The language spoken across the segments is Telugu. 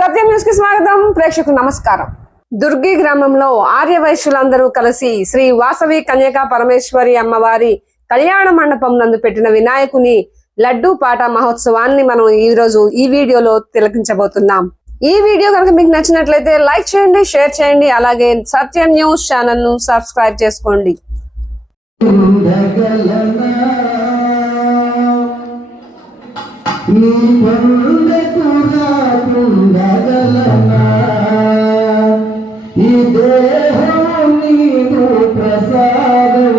సత్యం న్యూస్కి స్వాగతం. ప్రేక్షకు నమస్కారం. దుర్గి గ్రామంలో ఆర్య వైశ్యులందరూ కలిసి శ్రీ వాసవి కన్యకా పరమేశ్వరి అమ్మవారి కళ్యాణ మండపం నందు పెట్టిన వినాయకుని లడ్డూ పాట మహోత్సవాన్ని మనం ఈ రోజు ఈ వీడియోలో తిలకించబోతున్నాం. ఈ వీడియో కనుక మీకు నచ్చినట్లయితే లైక్ చేయండి షేర్ చేయండి అలాగే సత్యం న్యూస్ ఛానల్ను సబ్స్క్రైబ్ చేసుకోండి. నీ పండకు రాకుండగలనా ఈ దేహం ప్రసాదం.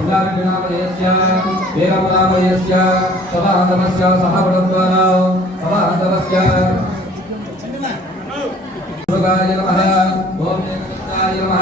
पुलारिणामधेयस्य वेरमनामधेयस्य सभान्तवस्य सह कुटुम्बान सभान्तवस्य दुर्गाय नमः ॐ नेत्राय नमः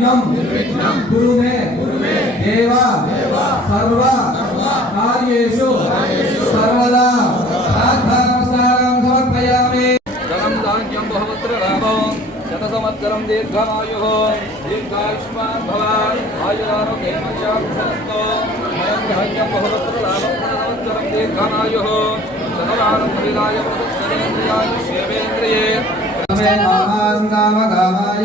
నిర్విఘ్నం గురుమే. దేవ. సర్వ. కార్యేషు. సర్వదా. ప్రార్థనమస్కారం సమర్పయామి. జలం ధాన్యం బహుమత్ర రామో. శతసంవత్సరం దీర్ఘమాయు దీర్ఘాయుష్మాన్ భవ ఆయురారోగ్యమయాస్తు మయం ధాన్యం బహుమత్ర రామం. శతసంవత్సరం దీర్ఘమాయు శతవారం హరిరాయ ప్రదక్షిణేంద్రియాయ శివేంద్రియే కామాన్ కామ కామాయ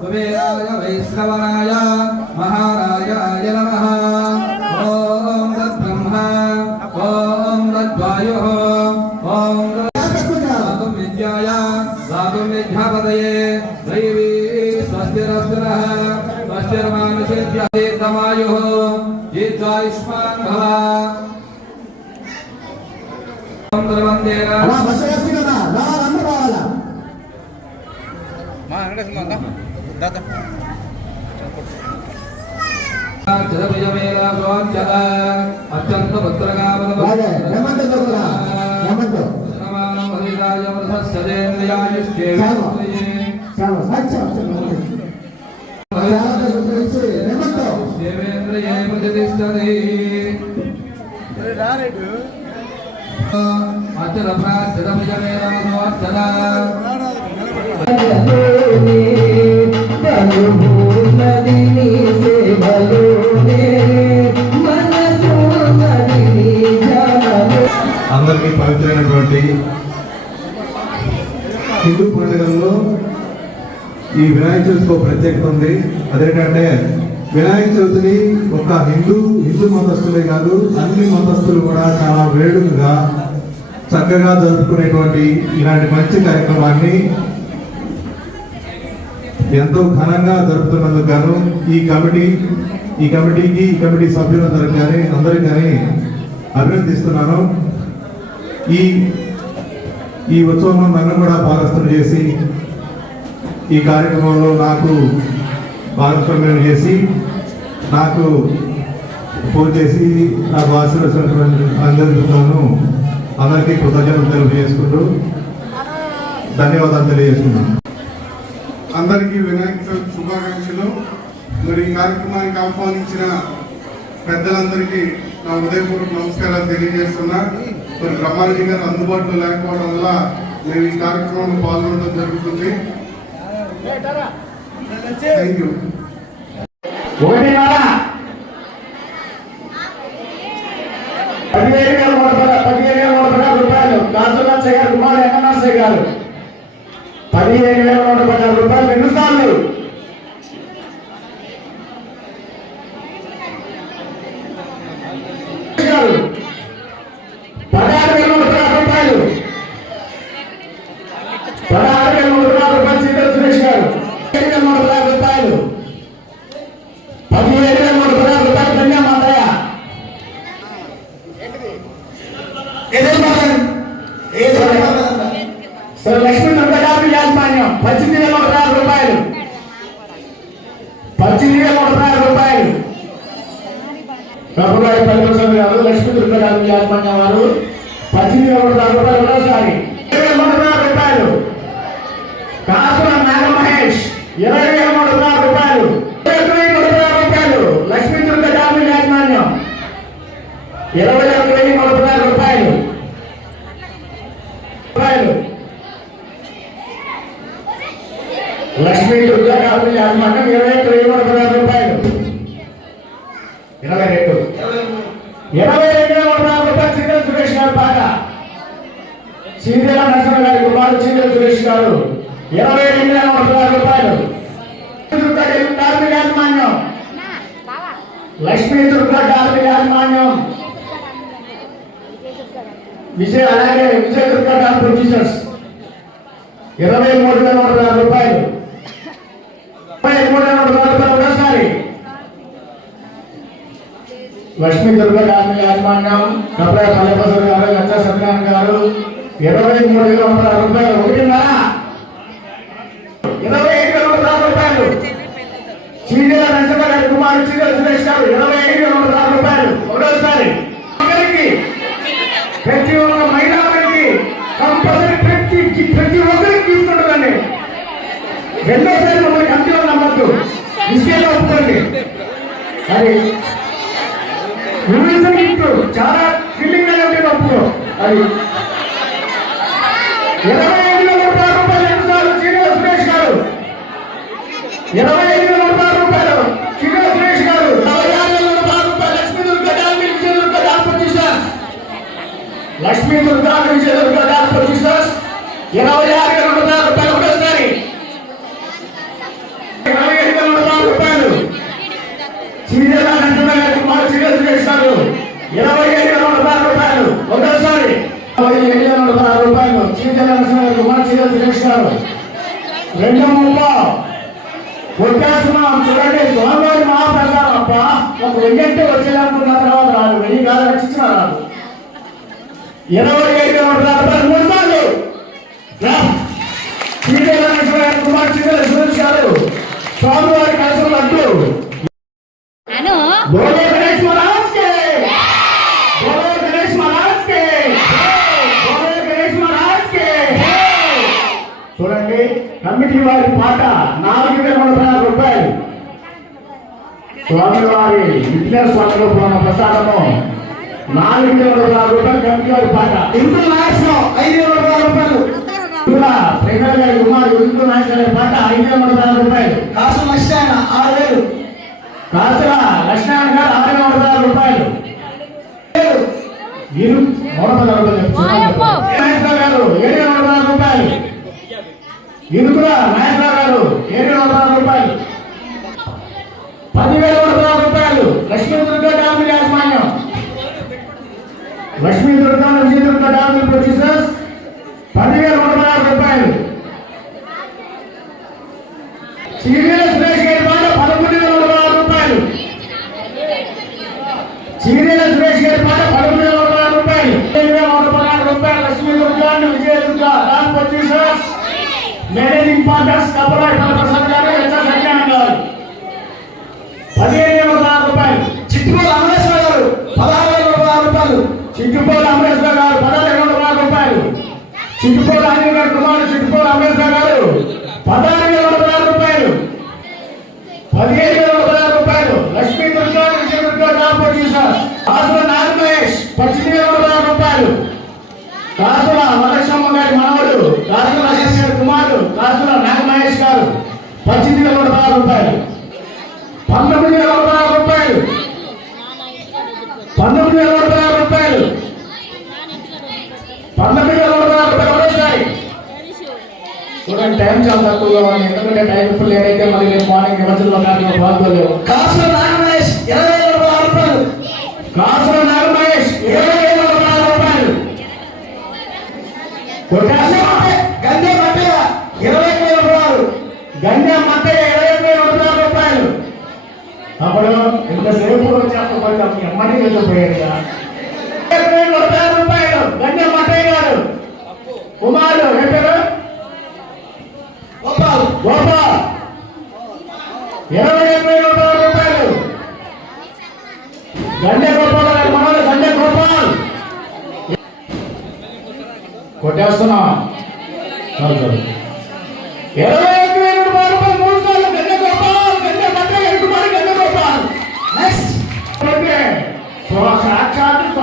కుబేరాయ వైశ్రవణాయ మహారాజాయ నమః ఓం తద్బ్రహ్మ ఓం తద్వాయుః ఓం తద్గాతుం విద్యాయ విద్యాపదయే దైవీ స్వస్తిరస్తినః భవ అత్యంత అలాగే రమ్మంటే దొరకరా అచల పవిత్రమైనటువంటి హిందూ పండుగల్లో ఈ వినాయక చవితికి ఒక ప్రత్యేకత ఉంది. అదేంటంటే వినాయక చవితిని ఒక హిందూ హిందూ మతస్థులే కాదు అన్ని మతస్థులు కూడా చాలా వేడుకగా చక్కగా జరుపుకునేటువంటి ఇలాంటి మంచి కార్యక్రమాన్ని ఎంతో ఘనంగా జరుపుతున్నందుకు గాను ఈ కమిటీ ఈ కమిటీకి ఈ కమిటీ సభ్యులందరికీ కానీ అందరికీ కానీ అభినందిస్తున్నాను. ఈ ఈ ఉత్సవంలో నన్ను కూడా భాగస్థులు చేసి ఈ కార్యక్రమంలో నాకు భాగస్వామ్యం చేసి నాకు ఫోన్ చేసి నాకు ఆశీర్వదించినటువంటి అందరికీ అందరికీ కృతజ్ఞతలు తెలియజేసుకుంటూ ధన్యవాదాలు తెలియజేస్తున్నాను అందరికీ వినాయక చవితి శుభాకాంక్షలు. మరి ఈ కార్యక్రమానికి ఆహ్వానించిన పెద్దలందరికీ నా ఉదయపూర్వక నమస్కారాలు తెలియజేస్తున్నా. మరి బ్రహ్మారెడ్డి గారు అందుబాటులో లేకపోవడం వల్ల మేము ఈ కార్యక్రమంలో పాల్గొనడం జరుగుతుంది. థ్యాంక్ యూ ఒకటిన్నర వేల నూట పద- పదిహేను వేల నూట పదహారు రూపాయలు. కాసులచ్చయ్య గారు కుమారుడు గారు. పదిహేను వేల నూట పదహారు రూపాయలు సార్లు గారు పదహారు వేల నూట పదహారు రూపాయలు పదహారు వేల నూట పదహారు రూపాయలు సీతారాం సురేష్ గారు పదిహేడు వేల నూట పదహారు రూపాయలు పదిహేడు వేల నూట పదహారు రూపాయలు కన్యా మాతయ్య సార్ లక్ష్మీ దుర్గారావు యాజమాన్యం పద్దెనిమిది వేల నూట పదహారు రూపాయలు పద్దెనిమిది వేల నూట పదహారు రూపాయలు ప్రభుత్వ పరిశ్రమ గారు లక్ష్మీ దుర్గారావు యాజమాన్యం వారు పద్దెనిమిది వేల రూపాయలు రెండోసారి ఇరవై నూట పదహారు రూపాయలు కాసుల నాగ మహేష్ ఇరవై వేల నూట పదహారు రూపాయలు ఇరవై నూట పదహారు రూపాయలు లక్ష్మీ దుర్గ డాబీ యాజమాన్యం ఇరవై ఒక వెయ్యి నూట పదహారు రూపాయలు రూపాయలు లక్ష్మీ దుర్గ డాబీ యాజమాన్యం ఇరవై ఒక వెయ్యి నూట పదహారు రూపాయలు ఇరవై రెండు ఇరవై రెండు వేల నూట పదహారు రూపాయలు శ్రీధర్ సురేష్ గారు పాట శ్రీదేవ నరసింహ గారి కుమారుడు శ్రీదేవ సురేష్ గారు ఇరవై రెండు వేల నూట పదహారు రూపాయలు దుర్గా డాల్బి యాజమాన్యం లక్ష్మీ దుర్గా యాజమాన్యం. విజయ అలాగే విజయ దుర్గా డాల్ ప్రొడ్యూసర్స్ ఇరవై మూడు వేల నూట పదహారు రూపాయలు. ముప్పై మూడు వేల నూట రూపాయలు ఒకసారి లక్ష్మీ దుర్గా డాల్బి యాజమాన్యం కపడ పల్లెపసర్ గారు గచ్చ సత్యనారాయణ గారు ఇరవై మూడు వేల నూట పదహారు రూపాయలు. ఒకటిన్నర ఇరవై ఐదు వేల నూట పదహారు రూపాయలు చీడల నరసింహ గారి సురేష్ గారు ఇరవై ఐదు వందల నూట రూపాయలు. ఒకటోసారి. ఒకరికి ప్రతి ఒక్క మహిళలకి కంపల్సరీ ప్రతి ప్రతి ఒక్కరికి తీసుకుంటుందండి. రెండోసారి మమ్మల్ని కంపెనీలో నమ్మద్దు. విషయంలో ఒప్పుకోండి. అది చాలా ఫీలింగ్ అనేది ఒప్పుకో. అది ఇరవై లక్ష్మీ దుర్గా విజయ దుర్గా డాల్ ప్రొడ్యూసర్స్ ఇరవై ఆరు వేల రూపాయలు ఒకటోసారి ఇరవై ఐదు వేల నూట రూపాయలు. శ్రీదేవ నరసింహ గారి కుమారుడు చిన్న చేస్తారు. ఇరవై ఐదు వేల రూపాయలు. ఒకటోసారి ఇరవై ఐదు వేల రూపాయలు. శ్రీదేవ నరసింహ గారి కుమారుడు చిన్న సురేష్ రెండు ముప్పై. కొట్టేస్తున్నాం. చూడండి స్వామివారి మహాప్రసాదం అప్ప. ఒక వచ్చేయాలనుకున్న తర్వాత రాదు వెయ్యి కాదు రక్షించిన రాదు ఇరవై ఐదు వందల రూపాయలు మూడు సార్లు. కుమార్ చిన్న సురేష్ గారు స్వామివారి కలసం అంటూ చూడండి కమిటీ వారి పాట నాలుగు వేల నూట రూపాయలు. స్వామివారి విఘ్నేశ్వర స్వామిలో పోన ప్రసాదము. నాలుగు పదహారు రూపాయలు పాట. ఇందులో నాయసం ఐదు పదహారు రూపాయలు గారి కుమారుడు గారి పాట ఐదు పదహారు రూపాయలు కాసు లక్ష్మణ ఆరు వేలు. కాసుల లక్ష్మణ గారు ఆరు రూపాయలు ఇరు నూట పదహారు రూపాయలు గారు ఏడు పదహారు రూపాయలు ఇరుకుల నాయకురావు గారు ఏడు రూపాయలు పదివేల పదహారు రూపాయలు లక్ష్మీ దుర్గా యాజమాన్యం. లక్ష్మీ దుర్గా విజయ దుర్గా డాన్స్ ప్రొడ్యూసర్స్ పదివేల నూట యాభై రూపాయలు. చిగిరిల సురేష్ గారి పాట పదకొండు వేల నూట యాభై రూపాయలు. చిగిరిల సురేష్ గారి పాట పదకొండు వేల నూట యాభై రూపాయలు. ఏడు వేల నూట పదహారు రూపాయలు Lakshmi Durga Vijaya Durga dance producers managing partners కపలట్ শিল্প చూడండి టైం చాలా తక్కువగా ఉంది. ఎందుకంటే టైం ఇప్పుడు లేదైతే మళ్ళీ రేపు మార్నింగ్ నిమజ్జనంలో కార్యక్రమం పాల్గొలేవు కాసుల నాగమహేష్ ఇరవై వేల రూపాయలు. కాసుల నాగ మహేష్ ఇరవై వేల రూపాయలు. మట్టయ్య ఇరవై వేల గంజా మట్టయ్య ఇరవై వేల రూపాయలు. అప్పుడు వచ్చాక కొంచెం ఎమ్మటి వెళ్ళిపోయాడు ఇరవై వేల రూపాయలు. గంజా మట్టయ్య గారు. కుమారుడు ఏ పేరు గోపాల్ గోపాల్ ఇరవై ఐదు వేల నూట రూపాయలు. గండె గోపాల్ గారు మనవడు గండె గోపాల్ కొట్టేస్తున్నా ఇరవై ఐదు రూపాయలు మూడు సార్లు గోపాల్ గోపాల్ నెక్స్ట్ ఓకే. సాక్షాత్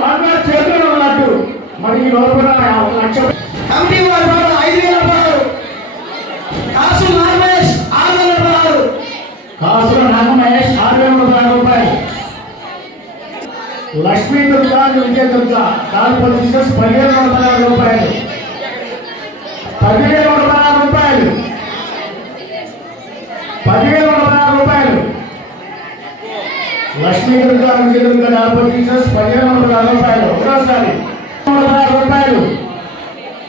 ఉన్నట్టు. మరి ఈ లోపల ఒక లక్ష కమిటీ ఐదు వేల కాసుల నాగమహేష్ ఆరు వేల నూట రూపాయలు. లక్ష్మీ దుర్గా విజయ దుర్గా దాని సిస్టర్స్ పదిహేను నూట పదహారు రూపాయలు. పదిహేను నూట పదహారు రూపాయలు. పదిహేను నూట పదహారు రూపాయలు. లక్ష్మీ దుర్గా విజయ దుర్గా దాని సిస్టర్స్ పదిహేను నూట పదహారు రూపాయలు. ఒకటోసారి. నూట పదహారు రూపాయలు.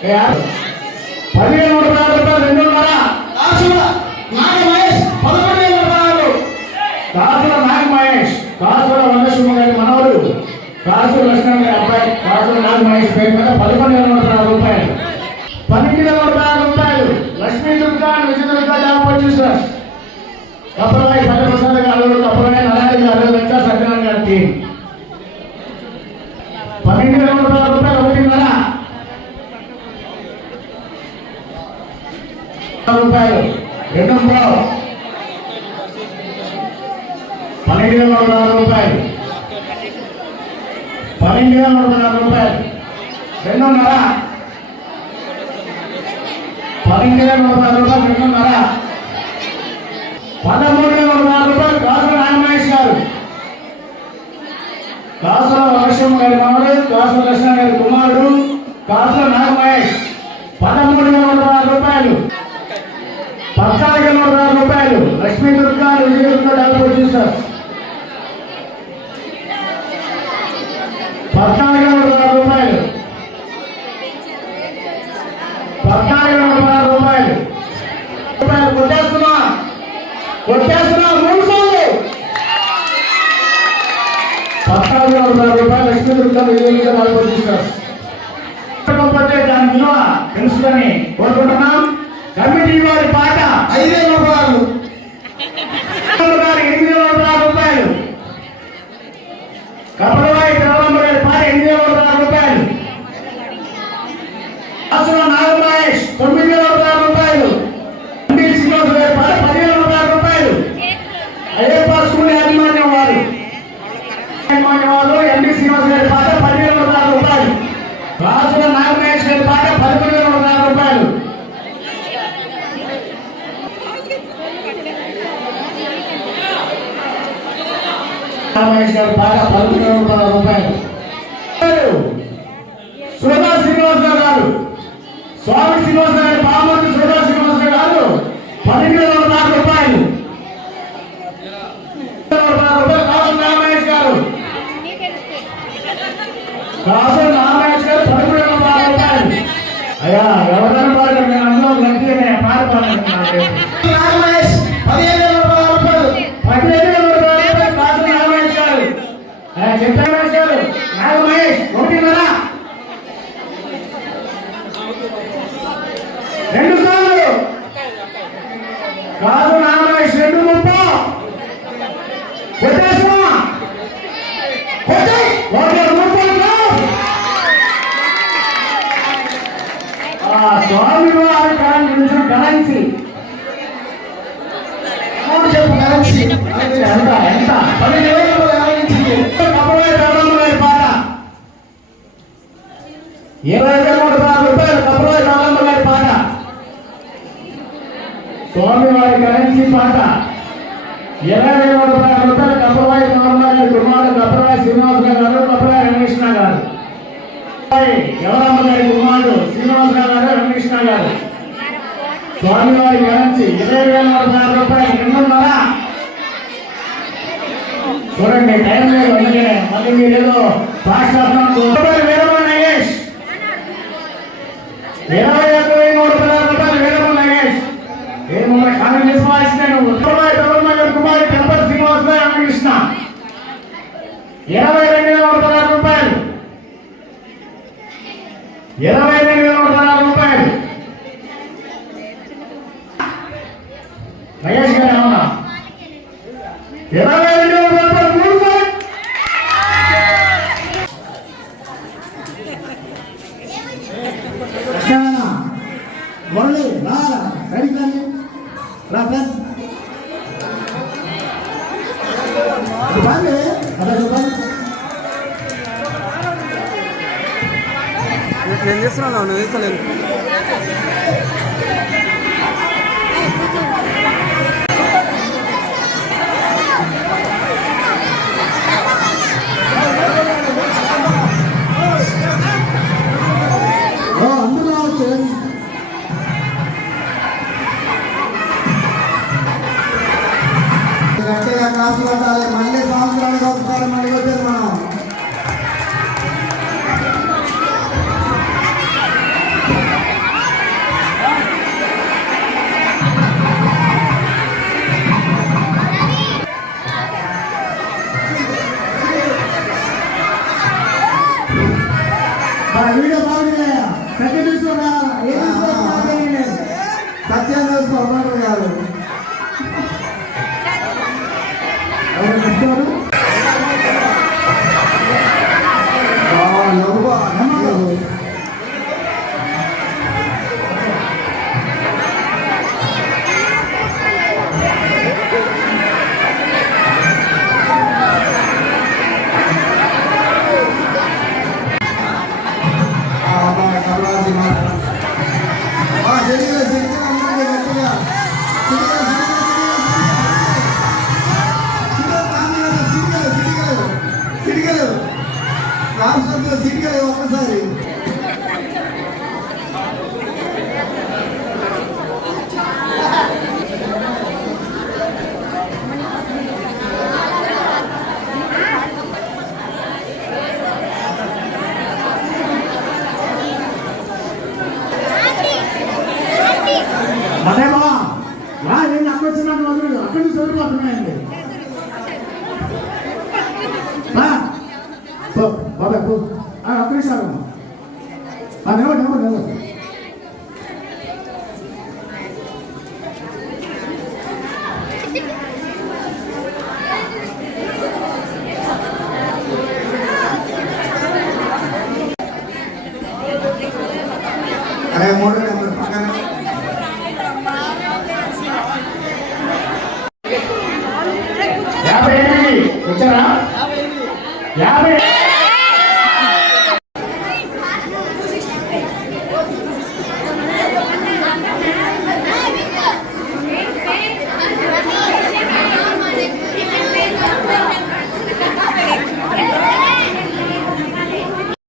ఏ ఆరు? పదివేల నూట పదహారు రూపాయలు. రెండున్నర కాసుల నాగమహేష్ పదకొండు వేల నూట పదహారు కాసుల నాగ మహేష్ కాసుల వనశుమ గారి మనవడు కాసుల లక్ష్మణ్ గారి అబ్బాయి కాసుల నాగ మహేష్ పేరు మీద పదకొండు వేల నూట నాలుగు రూపాయలు. పన్నెండు వేల నూట నాలుగు రూపాయలు. లక్ష్మీ దుర్గా విజయ దుర్గా డాక్టర్ సార్ కపరాయి పల్లెప్రసాద్ గారు కప్పలరాయి నారాయణ గారు వెంకట సత్యనారాయణ గారి టీం పన్నెండు వేల నూట నాలుగు రూపాయలు ఒకటిన్నర రూపాయలు రెండు మూడు పన్నెండు వేల నూట పదహారు రూపాయలు. పన్నెండు వేల నూట పదహారు రూపాయలు. రెండున్నర. పన్నెండు వేల నూట పదహారు రూపాయలు రెండున్నర. పదమూడు వేల నూట పదహారు రూపాయలు కాసుల నాగమహేష్ గారు. కాసుల వర్షం గారి మనవడు కాసుల కృష్ణ గారి కుమారుడు కాసుల నాగమహేష్. పదమూడు వేల నూట పదహారు రూపాయలు. పద్నాలుగు వేల నూట పదహారు రూపాయలు. లక్ష్మీ దుర్గా విజయ దుర్గా డాక్టర్ చూసారు పద్నాలుగు వేల నూట పదహారు రూపాయలు పద్నాలుగు వేల నూట పదహారు రూపాయలు రూపాయలు కొట్టేస్తున్నా కొట్టేస్తున్నా మూడు సార్లు పద్నాలుగు వేల నూట పదహారు రూపాయలు లక్ష్మీ దుర్గా విజయ దుర్గా డాక్టర్ చూసారు లేకపోతే దాని విలువ తెలుసుకొని కోరుకుంటున్నాం కమిటీ వారి పాట ఐదు వేల నూట పదహారు గారు ఎనిమిది వేల పదహారు రూపాయలు కపలవాయి గ్రామంలో గారి పాట ఎనిమిది వేల పదహారు రూపాయలు అసలు నాగమహేష్ తొమ్మిది వేల పదహారు రూపాయలు ఎండి శ్రీనివాస్ గారి పాట పదివేల పదహారు రూపాయలు అయ్యప్ప స్కూల్ యాజమాన్యం వారు యాజమాన్యం వారు ఎండి శ్రీనివాస్ గారి పాట పదివేల పదహారు రూపాయలు రాసుల నాగమహేష్ గారి పాట పదకొండు వేల పదహారు రూపాయలు రమేష్ గారి బాగా పదకొండు వందల రూపాయలు సుధా శ్రీనివాస గారు స్వామి శ్రీనివాస గారి బామూర్తి సోదా శ్రీనివాస గారు పన్నెండు వందల నాలుగు రూపాయలు. రూపాయలు గారు కాసు రామేష్ గారు రూపాయలు. అయ్యా ఎవరైనా పాడండి నేను అందులో గట్టిగానే పాట పాడండి నాగమహేష్ పదిహేను వేల నూట పదహారు రూపాయలు పదిహేను వేల రూపాయలు కాసు రామేష్ గారు చెప్పారు గారు నాలుగు మహేష్ ఒకటిన్నర రెండు సార్లు కాదు నాగమహేష్ రెండు ముప్పై కొట్టేస్తున్నా కొట్టే ఓకే ముప్పై స్వామి వారి కారణం కరెన్సీ అమౌంట్ చెప్పు కరెన్సీ ఎంత ఎంత పదిహేను వేల రూపాయలు ఆలోచించింది కపలే రమణమ్మ గారి పాట ఇరవై వేల నూట పదహారు రూపాయలు కపలే రమణమ్మ గారి పాట స్వామివారి కరెన్సీ పాట ఇరవై కుమారుడు కపలవాయి శ్రీనివాసరావు గారు కపలవాయి రమకృష్ణ గారు. ఎవరమ్మ కుమారుడు శ్రీనివాసరావు గారు రమకృష్ణ గారు. స్వామివారి కరెన్సీ ఇరవై వేల నలభై పదహారు రూపాయలు. నిన్నున్నారా చూడండి టైం లేదు అందుకే మళ్ళీ మీరేదో ఫాస్ట్ రూపాయలు నగేష్. ఇరవై ఇరవై రెండు వేల నూట నాలుగు రూపాయలు. ఇరవై రెండు వేల నూట నాలుగు రూపాయలు. నగేష్ గారు ఏమన్నా? ఇరవై Arkadaşlar Haremos